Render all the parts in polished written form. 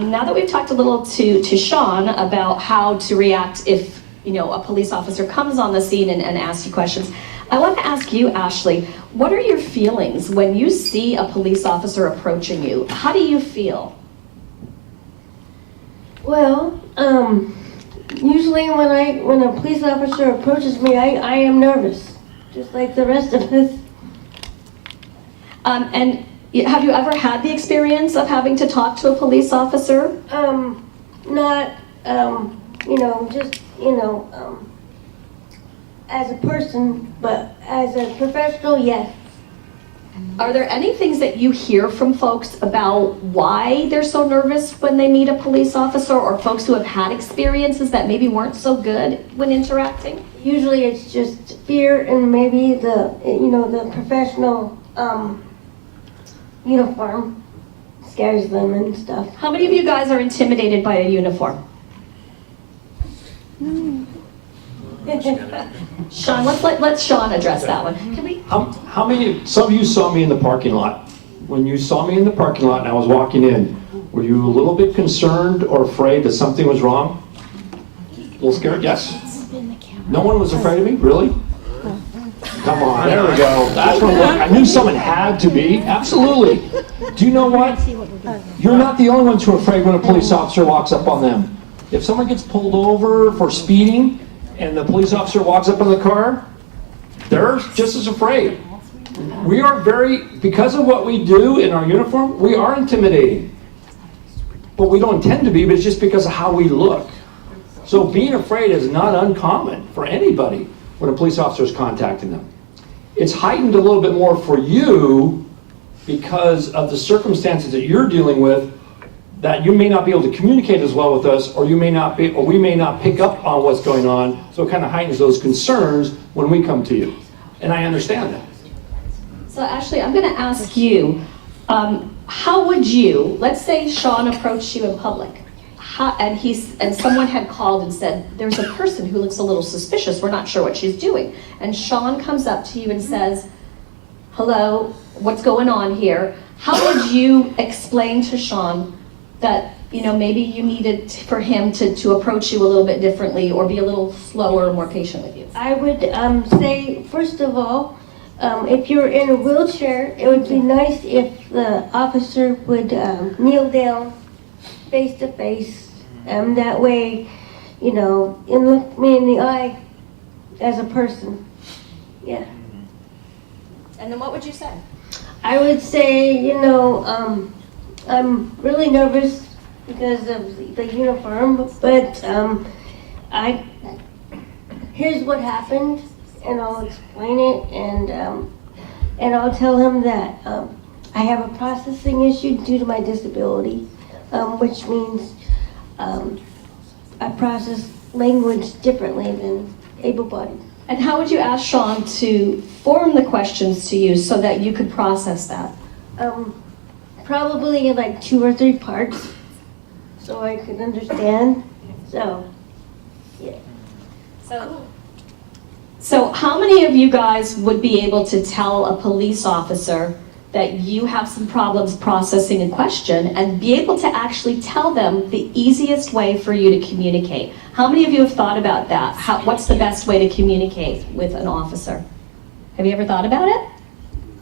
now that we've talked a little to Sean about how to react if a police officer comes on the scene and asks you questions, I want to ask you, Ashley, what are your feelings when you see a police officer approaching you? How do you feel? Well, usually when a police officer approaches me, I am nervous, just like the rest of us. And have you ever had the experience of having to talk to a police officer? Not, as a person, but as a professional, yes. Are there any things that you hear from folks about why they're so nervous when they meet a police officer, or folks who have had experiences that maybe weren't so good when interacting? Usually it's just fear and maybe the professional uniform scares them and stuff. How many of you guys are intimidated by a uniform? Sean, let's Sean address that one. Can we? How many? Some of you saw me in the parking lot. When you saw me in the parking lot and I was walking in, were you a little bit concerned or afraid that something was wrong? A little scared? Yes. No one was afraid of me, really? Come on, there we go. That's what I knew someone had to be. Absolutely. Do you know what? You're not the only ones who are afraid when a police officer walks up on them. If someone gets pulled over for speeding and the police officer walks up in the car, they're just as afraid. We are because of what we do in our uniform, we are intimidating. But we don't intend to be, but it's just because of how we look. So being afraid is not uncommon for anybody when a police officer is contacting them. It's heightened a little bit more for you because of the circumstances that you're dealing with, that you may not be able to communicate as well with us, or we may not pick up on what's going on, so it kind of heightens those concerns when we come to you. And I understand that. So Ashley, I'm going to ask you, how would you, let's say Sean approached you in public, and someone had called and said, there's a person who looks a little suspicious, we're not sure what she's doing. And Sean comes up to you and says, hello, what's going on here? How would you explain to Sean that maybe you needed for him to approach you a little bit differently, or be a little slower or more patient with you? I would say, first of all, if you're in a wheelchair, it would be nice if the officer would kneel down face to face. That way, and look me in the eye as a person. Yeah. And then what would you say? I would say, I'm really nervous because of the uniform, but here's what happened, and I'll explain it, and I'll tell him that I have a processing issue due to my disability, which means I process language differently than able-bodied. And how would you ask Sean to form the questions to you so that you could process that? Probably in like 2 or 3 parts, so I could understand. So, yeah. So how many of you guys would be able to tell a police officer that you have some problems processing a question and be able to actually tell them the easiest way for you to communicate? How many of you have thought about that? What's the best way to communicate with an officer? Have you ever thought about it?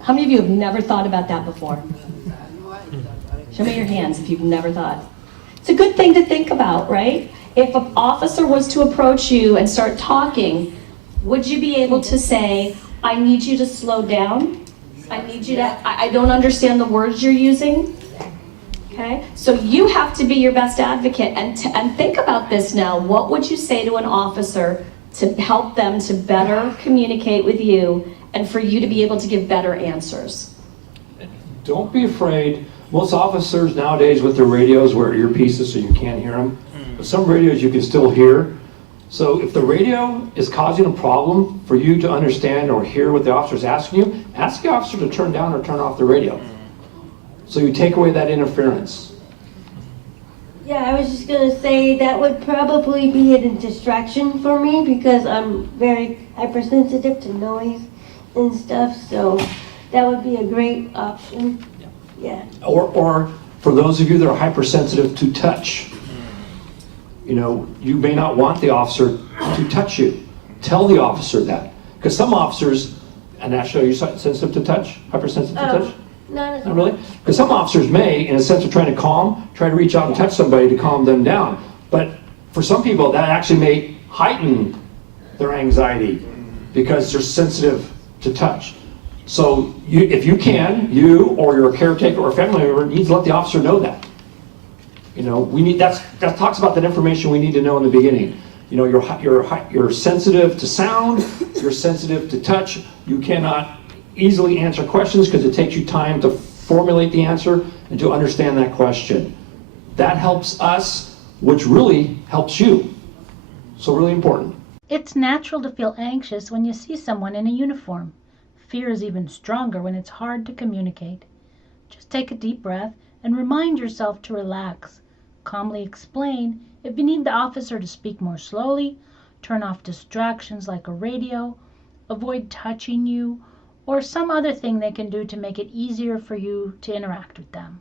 How many of you have never thought about that before? Show me your hands if you've never thought. It's a good thing to think about, right? If an officer was to approach you and start talking, would you be able to say, I need you to slow down? I don't understand the words you're using. Okay, so you have to be your best advocate and think about this now. What would you say to an officer to help them to better communicate with you and for you to be able to give better answers? Don't be afraid. Most officers nowadays with their radios wear earpieces so you can't hear them. But some radios you can still hear. So if the radio is causing a problem for you to understand or hear what the officer is asking you, ask the officer to turn down or turn off the radio. So you take away that interference. Yeah, I was just going to say that would probably be a distraction for me because I'm very hypersensitive to noise and stuff, so that would be a great option. Yeah. Or For those of you that are hypersensitive to touch, you know, you may not want the officer to touch you. Tell the officer that. Because some officers, and actually, are you sensitive to touch? Hypersensitive to touch? Not as Not really? Because some officers may, in a sense of trying to calm, try to reach out and touch somebody to calm them down. But for some people, that actually may heighten their anxiety because they're sensitive to touch. So if you can, you or your caretaker or family member needs to let the officer know that. You know, that talks about that information we need to know in the beginning. You know, you're sensitive to sound, you're sensitive to touch. You cannot easily answer questions because it takes you time to formulate the answer and to understand that question. That helps us, which really helps you. So really important. It's natural to feel anxious when you see someone in a uniform. Fear is even stronger when it's hard to communicate. Just take a deep breath and remind yourself to relax. Calmly explain if you need the officer to speak more slowly, turn off distractions like a radio, avoid touching you, or some other thing they can do to make it easier for you to interact with them.